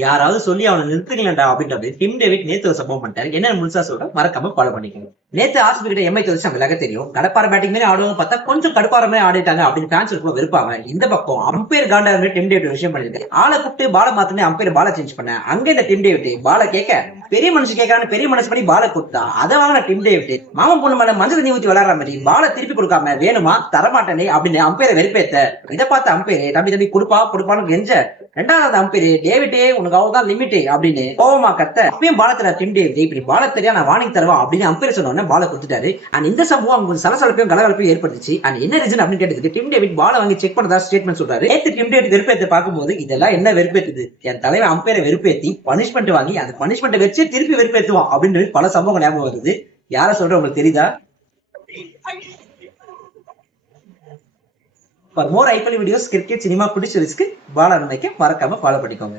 யாராவது சொல்லி அவனை நிறுத்துக்கலடா அப்படின்ற டிம் டேவிட் நேத்து ஒரு சம்பவம் பண்ணிட்டாரு. என்ன முழுசா சொல்றேன், மறக்காம ஃபாலோ பண்ணிக்கணும். நேத்து ஆர்சிபி கிட்ட எம்ஐ தோச்சு நம்மளாக தெரியும். கடப்பார பேட்டிங் மாதிரி ஆடுவாங்க பார்த்தா கொஞ்சம் கடுப்பார மாதிரி ஆடிட்டாங்க அப்படின்னு ஃபேன்ஸ் ரொம்ப வெறுப்பாங்க. இந்த பக்கம் அம்பையர் காண்டா டிம் டேவிட் விஷயம் பண்ணிருக்கு. ஆளை கூப்பிட்டு பாலை மாத்தினே அம்பையர் பாலை சேஞ்ச் பண்ண அங்க இந்த டிம் டேவிட் பாலை கேட்க பெரிய மனுஷன் கேட்கறான்னு பெரிய மனசு பண்ணி பாலை கொடுத்தா அதை வாங்கின டிம் டேவிட் மாமன் பொண்ணு மேல மஞ்சள் தண்ணி ஊத்தி விளையாடுற மாதிரி பாலை திருப்பி கொடுக்காம வேணுமா தரமாட்டேனே அப்படின்னு அம்பையரை வெறுப்பேத்த இதை பார்த்து அம்பையர் தம்பி தம்பி கொடுப்பான்னு கெஞ்ச ரெண்டாவது அம்பையர் டேவிட்டே உனக்கு அவ்வளவுதான் லிமிட் அப்படின்னு கோவமா கத்த அப்பயும் பாலத்துல டிம் டேவிட் இப்படி பால தெரியா நான் வார்னிங் தருவா அப்படின்னு அம்பையர் சொன்ன பால கொடுத்துட்டாரு. அண்ட் இந்த சம்பவம் அவங்க சலசலப்பையும் கலகலப்பையும் ஏற்படுத்துச்சு. அண்ட் என்ன ரீசன் அப்படின்னு கேட்டதுக்கு டிம் டேவிட் பால வாங்கி செக் பண்ணதா ஸ்டேட்மெண்ட் சொல்றாரு. நேத்து டிம் டேவிட் வெறுப்பேற்ற பார்க்கும்போது இதெல்லாம் என்ன வெறுப்பேற்றுது, என் தலைவர் அம்பையரை வெறுப்பேத்தி பனிஷ்மெண்ட் வாங்கி அந்த பனிஷ்மெண்ட் வச்சு திருப்பி வெறுப்பேற்றுவான் அப்படின்னு பல சம்பவம் ஞாபகம் வருது. யார சொல்ற உங்களுக்கு தெரியுதா? For more IPL videos, cricket, cinema, பிடிச்சிருக்கு பாலா மறக்காம ஃபாலோ பண்ணிக்கோங்க.